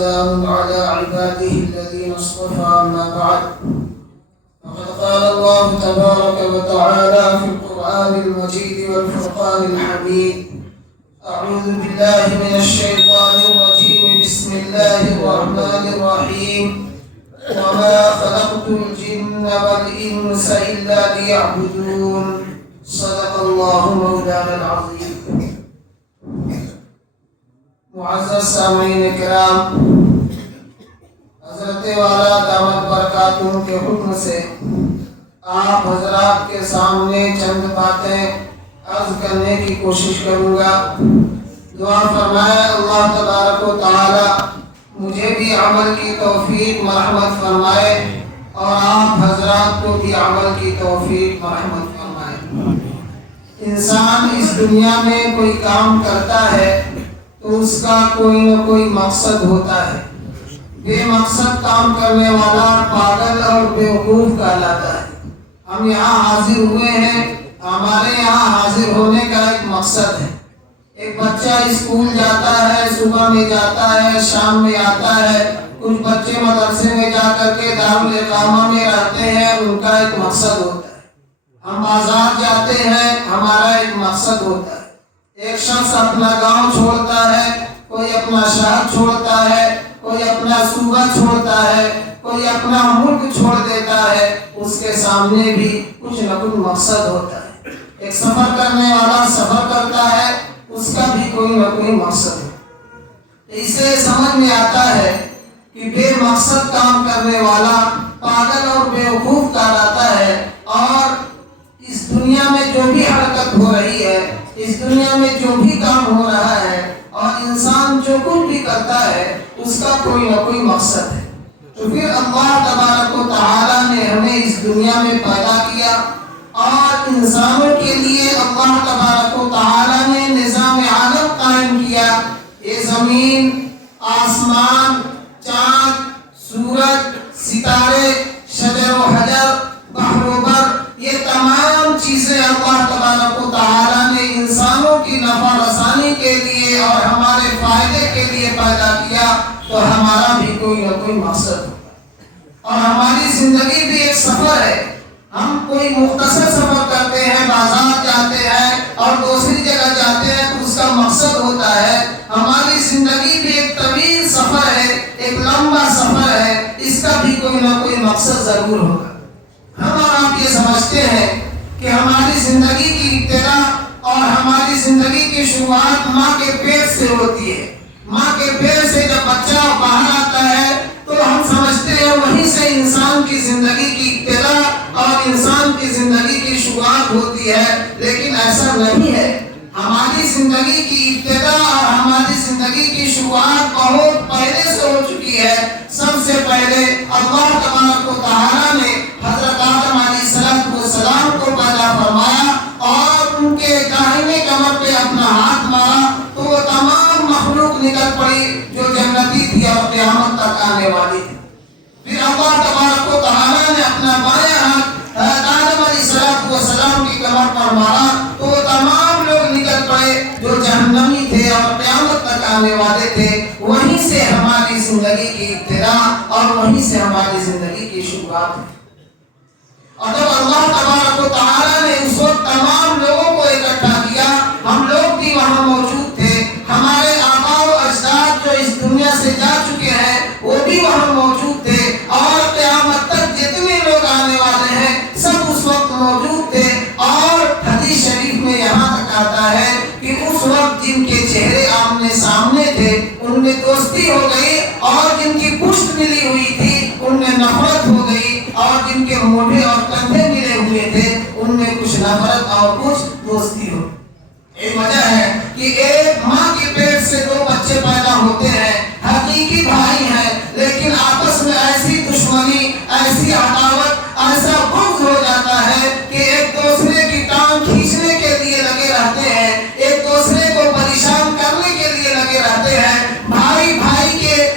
وسلام على عباده الذين اصطفى أما بعد فقد قال الله تبارك وتعالى في القرآن المجيد والفرقان الحميد أعوذ بالله من الشيطان الرجيم بسم الله الرحمن الرحيم وما خلقت الجن والإنس إلا ليعبدون صدق الله مولانا العظيم. معزز سامعین کرام، حضرت والا دامت برکاتہ کے حکم سے آپ حضرات کے سامنے چند باتیں عرض کرنے کی کوشش کروں گا. دعا فرمائے اللہ تبارک و تعالی مجھے بھی عمل کی توفیق مرحمت فرمائے اور آپ حضرات کو بھی عمل کی توفیق مرحمت فرمائے. انسان اس دنیا میں کوئی کام کرتا ہے تو اس کا کوئی نہ کوئی مقصد ہوتا ہے. بے مقصد کام کرنے والا پاگل اور بیوقوف کہلاتا ہے. ہم یہاں حاضر ہوئے ہیں، ہمارے یہاں حاضر ہونے کا ایک مقصد ہے. ایک بچہ اسکول جاتا ہے، صبح میں جاتا ہے، شام میں آتا ہے. کچھ بچے مدرسے میں جا کر کے دارالاقامہ میں رہتے ہیں، ان کا ایک مقصد ہوتا ہے. ہم بازار جاتے ہیں، ہمارا ایک مقصد ہوتا ہے. ایک شخص اپنا گاؤں چھوڑتا ہے، کوئی اپنا شہر چھوڑتا ہے، کوئی اپنا صوبہ چھوڑتا ہے، کوئی اپنا ملک چھوڑ دیتا ہے. اس کے سامنے بھی کچھ نہ کچھ مقصد ہوتا ہے. ایک سفر کرنے والا سفر کرتا ہے، اس کا بھی کوئی نہ کوئی مقصد ہے. اس سے سمجھ میں آتا ہے کہ بے مقصد کام کرنے والا پاگل اور بیوقوف کہلاتا ہے. اور اس دنیا میں جو بھی حرکت ہو رہی ہے، اس دنیا میں جو بھی کام ہو رہا ہے اور انسان جو کچھ بھی کرتا ہے اس کا کوئی نہ کوئی مقصد ہے. تو پھر اللہ تبارک و تعالی نے ہمیں اس دنیا میں پیدا کیا اور انسانوں کے لیے اللہ تبارک و تعالی نے نظام عالم قائم کیا. یہ زمین، آسمان، چاند، سورج، ستارے، شجر و حجر، بحر و بر، یہ تمام چیزیں اللہ تبارک و تعالی نے انسانوں کی نفع رسانی کے لیے اور ہمارے فائدے کے لیے پیدا کیا. تو ہمارا بھی کوئی نہ کوئی مقصد ہوگا اور ہماری زندگی بھی ایک سفر ہے. ہم کوئی مختصر سفر کرتے ہیں، بازار جاتے ہیں اور دوسری جگہ جاتے ہیں تو اس کا مقصد ہوتا ہے. ہماری زندگی بھی ایک طویل سفر ہے، ایک لمبا سفر ہے، اس کا بھی کوئی نہ کوئی مقصد ضرور ہوگا. ہم اور آپ یہ سمجھتے ہیں کہ ہماری زندگی کی ابتدا اور ہماری زندگی کی شروعات ماں کے پیٹ سے ہوتی ہے. ماں کے پیٹ سے جب بچہ باہر آتا ہے تو ہم سمجھتے ہیں وہیں سے انسان کی زندگی کی ابتدا اور انسان کی زندگی کی شروعات ہوتی ہے. لیکن ایسا نہیں ہے. ہماری زندگی کی ابتدا اور ہماری زندگی کی شروعات بہت پہلے سے ہو چکی ہے. سب سے پہلے اللہ تبارک و تعالی نے حضرت آدم علیہ السلام کو پیدا فرمایا اور ان کے داہنے کمر پہ اپنا ہاتھ مارا تو وہ تمام مخلوق نکل پڑی جو جنتی تھی اور قیامت تک آنے والی تھی. پھر اللہ تبارک و تعالی نے اپنا بائیں ہاتھ آدم علیہ السلام کی کمر پر مارا تو وہ تمام لوگ نکل پڑے جو جہنمی تھے اور قیامت تک آنے والے تھے. وہیں سے ہماری زندگی کی ابتدا اور وہیں سے ہماری زندگی کی شروعات ہے. اور جب اللہ تبارک و تعالی نے اس وقت تمام لوگوں کو اکٹھا کیا، ہم لوگ بھی وہاں موجود تھے. ہمارے آباء و اجداد جو اس دنیا سے جا چکے ہیں وہ بھی وہاں موجود تھے اور قیامت تک جتنے لوگ آنے والے ہیں سب اس وقت موجود تھے. اور حدیث شریف میں یہاں تک آتا ہے کہ اس وقت جن کے چہرے آمنے سامنے تھے ان میں دوستی ہو گئی اور جن کی پشت ملی ہوئی تھی ان میں نفرت ہو گئی اور جن کے موڈے اور کندھے ملے ہوئے تھے ان میں کچھ نفرت اور کچھ دوستی ہو. ایک وجہ ہے کہ ایک ماں کے پیٹ سے دو بچے پیدا ہوتے ہیں، حقیقی بھائی ہیں، لیکن آپس میں ایسی دشمنی، ایسی عداوت، ایسا بغض ہو جاتا ہے کہ ایک دوسرے کی ٹانگ کھینچنے کے لیے لگے رہتے ہیں، ایک دوسرے کو پریشان کرنے کے لیے لگے رہتے ہیں. بھائی بھائی کے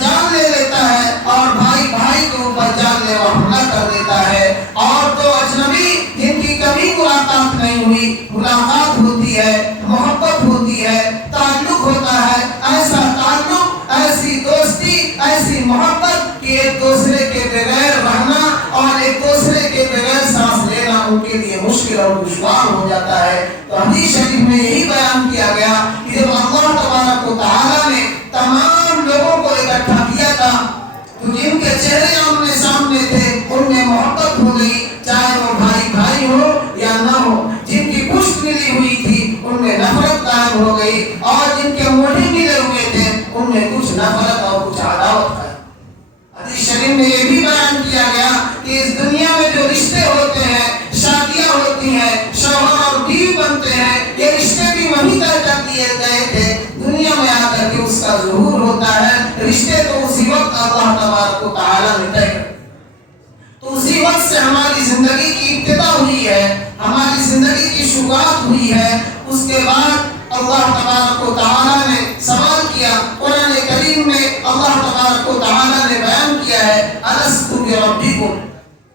جان لے لیتا ہے اور بھائی بھائی کے اوپر جان لیوا حملہ کر دیتا ہے. اور دو اجنبی جن کی کبھی ملاقات نہیں ہوئی، ملاقات ہوتی ہے، محبت ہوتی ہے، تعلق ہوتا ہے. ایسا تعلق ایسی محبت کہ ایک دوسرے کے بغیر رہنا اور ایک دوسرے کے بغیر سانس لینا ان کے لیے مشکل اور دشوار ہو جاتا ہے۔ تو حدیث شریف میں یہی بیان کیا گیا کہ جب اللہ تبارک و تعالیٰ نے تمام لوگوں کو اکٹھا کیا تھا تو جن کے چہرے آمنے سامنے تھے ان میں محبت ہو گئی، چاہے وہ بھائی بھائی ہو یا نہ ہو۔ جن کی پشت ملی ہوئی تھی ان میں نفرت قائم ہو گئی، اور جن کے موڑے ملے ہوئے تھے ان میں کچھ نفرت اور کچھ عداوت ہے۔ حدیث شریف میں یہ بھی بیان کیا گیا کہ اس دنیا میں جو رشتے ہوتے ہیں، شادیاں ہوتی ہیں، شوہر اور بیوی بنتے ہیں، یہ رشتے بھی وہیں طے کر دیے گئے تھے۔ دنیا میں آ کر کے اس کا ظہور ہوتا ہے۔ رشتے تو اسی وقت اللہ تبارک و تعالیٰ نے طے کر، تو اسی وقت سے ہماری زندگی کی ابتدا ہوئی ہے، ہماری زندگی کی شروعات ہوئی ہے۔ اس کے بعد اللہ تبارک و تعالیٰ نے سوال کیا، قرآن کریم میں اللہ تبارک و تعالیٰ نے بیان کیا ہے الست بربکم۔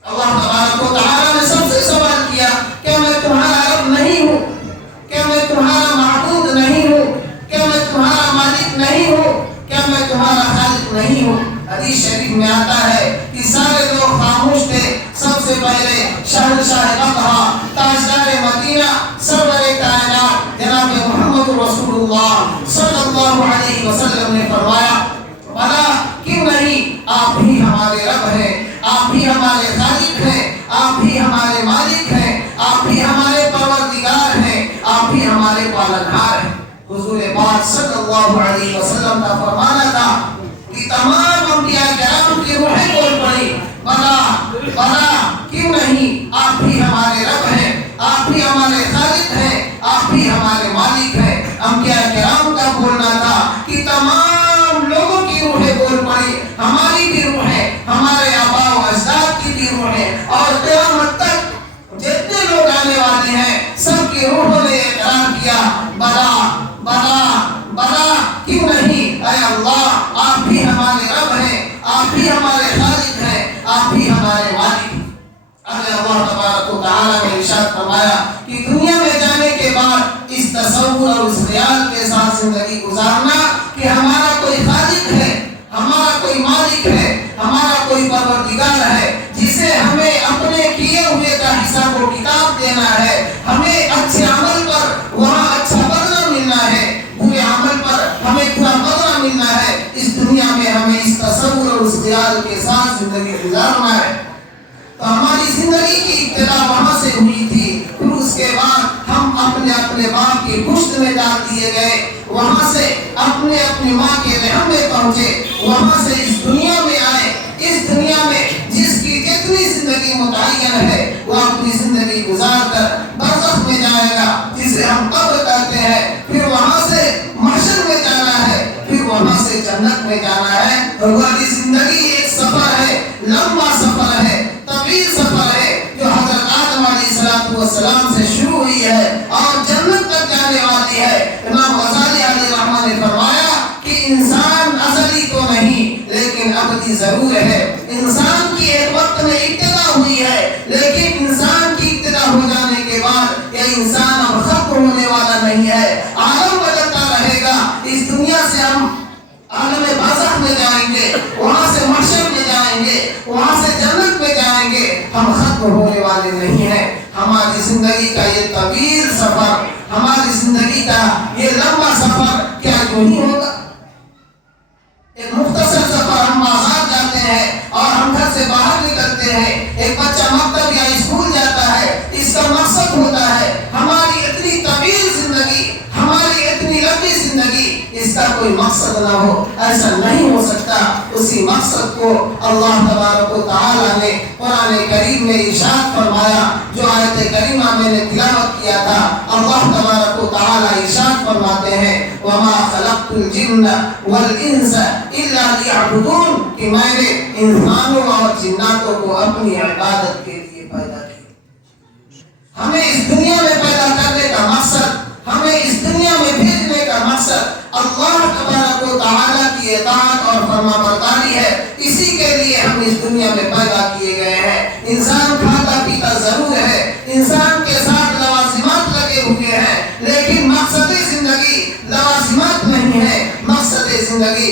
اللہ تبارک و تعالیٰ نے سب سے سوال کیا، کیا میں تمہارا رب نہیں ہوں؟ کیا میں تمہارا معبود نہیں ہوں؟ کیا میں تمہارا مالک نہیں ہوں؟ کیا میں تمہارا خالق نہیں ہوں؟ حدیث شریف میں آتا ہے کہ سارے لوگ خاموش تھے۔ سب سے پہلے شہنشاہ بقا، تاجدار مدینہ، سرور کائنات جناب محمد رسول اللہ صلی اللہ علیہ وسلم نے فرمایا، بھلا کیوں نہیں، آپ ہی ہمارے رب ہیں، آپ ہی ہمارے خالق ہیں، آپ ہی ہمارے مالک ہیں، آپ ہی ہمارے پروردگار ہیں، آپ ہی ہمارے پالنہار ہیں۔ حضور پاک صلی اللہ علیہ وسلم کا فرمانا تھا کہ تمام انبیاء کرام کی روحیں بول پڑی، بھلا کیوں نہیں، آپ ہی ہمارے رب ہیں، آپ ہی ہمارے خالق ہیں، آپ ہی ہمارے مالک ہیں۔ انبیاء کرام کا بولنا تھا کہ تمام لوگوں کی روحیں بول پڑی، ہماری بھی روحیں، ہمارے آباء و اجداد کی بھی روحیں، اور قیامت تک جتنے لوگ آنے والے ہیں سب کی روحوں نے اقرار کیا، بھلا کیوں نہیں، اے اللہ آپ ہی ہمارے رب ہیں، آپ ہی ہمارے خالق ہیں، آپ ہی ہمارے مالک ہیں۔ اللہ تبارک و تعالیٰ نے ارشاد فرمایا کہ دنیا میں جانے کے بعد اس تصور اور اس خیال کے ساتھ زندگی گزارنا کہ ہمارا کوئی خالق ہے، ہمارا کوئی مالک ہے، ہمارا کوئی پروردگار ہے جسے ہمیں اپنے کیے ہوئے کا حساب و کتاب دینا ہے، ہمیں اچھے عمل پر وہاں اچھا بدلہ ملنا ہے، برے عمل پر ہمیں برا بدلہ ملنا ہے۔ اس دنیا میں ہمیں اس تصور اور اس خیال کے ساتھ زندگی گزارنا ہے۔ تو ہماری زندگی کی ابتدا وہاں سے ہوئی تھی، پھر اس کے بعد ہم اپنے باپ کی پشت میں ڈال دیے گئے، وہاں سے اپنی ماں کے رحم میں پہنچے، وہاں سے اس دنیا میں آئے۔ اس دنیا میں جس کی جتنی زندگی متعین ہے وہ اپنی زندگی گزار کر برزخ میں جائے گا، جسے ہم قبر کہتے ہیں، پھر وہاں سے محشر میں جانا ہے، پھر وہاں سے جنت میں جانا ہے۔ اور ہماری زندگی ایک سفر ہے، لمبا سفر ہے، طویل سفر ہے، جو حضرت آدم علیہ السلام سے شروع ہوئی ہے اور جنت تک جانے والی ہے۔ امام غزالی علیہ رحمہ نے فرمایا کہ انسان ازلی تو نہیں لیکن ابدی ضرور ہے۔ انسان کی ایک وقت میں ابتدا ہوئی ہے، لیکن انسان کی ابتدا ہو جانے کے بعد یہ انسان اب ختم ہونے والا نہیں ہے، عالم بدلتا رہے گا۔ اس دنیا سے ہم عالم برزخ میں جائیں گے، وہاں سے محشر میں جائیں گے، وہاں سے جنت میں جائیں گے، ہم ختم ہونے والے نہیں ہیں۔ ہماری زندگی کا یہ طویل سفر، ہماری زندگی کا یہ لمبا سفر کیا یوں ہی ہوگا؟ ایک مختصر سفر، ہم بازار جاتے ہیں اور ہم گھر سے باہر نکلتے ہیں، ایک بچہ مکتب یا اسکول جاتا ہے، اس کا مقصد ہوتا ہے ہماری اتنی طویل زندگی، ہماری اتنی لمبی زندگی، اس کا کوئی مقصد نہ ہو، ایسا نہیں ہو سکتا۔ اسی مقصد کو اللہ تبارک و تعالیٰ نے قرآن کریم میں ارشاد فرمایا، جو آیت کریمہ میں نے تلاوت کیا تھا۔ اللہ تبارک و تعالیٰ ارشاد فرماتے ہیں، وَمَا خَلَقْتُ الْجِنَّ وَالْإِنسَ إِلَّا لِيَعْبُدُونَ، کہ میں نے انسانوں اور جناتوں کو اپنی عبادت کے لیے پیدا کیا۔ ہمیں اس دنیا میں پیدا کرنے کا مقصد، ہمیں اس دنیا میں بھیجنے کا مقصد اللہ تبارک و تعالیٰ کی اطاعت اور فرما برداری ہے۔ اسی کے لیے ہم اس دنیا میں پیدا کیے گئے ہیں۔ انسان کھاتا پیتا ضرور ہے، انسان کے ساتھ لوازمات لگے ہوئے ہیں، لیکن مقصد زندگی لوازمات نہیں ہے، مقصد زندگی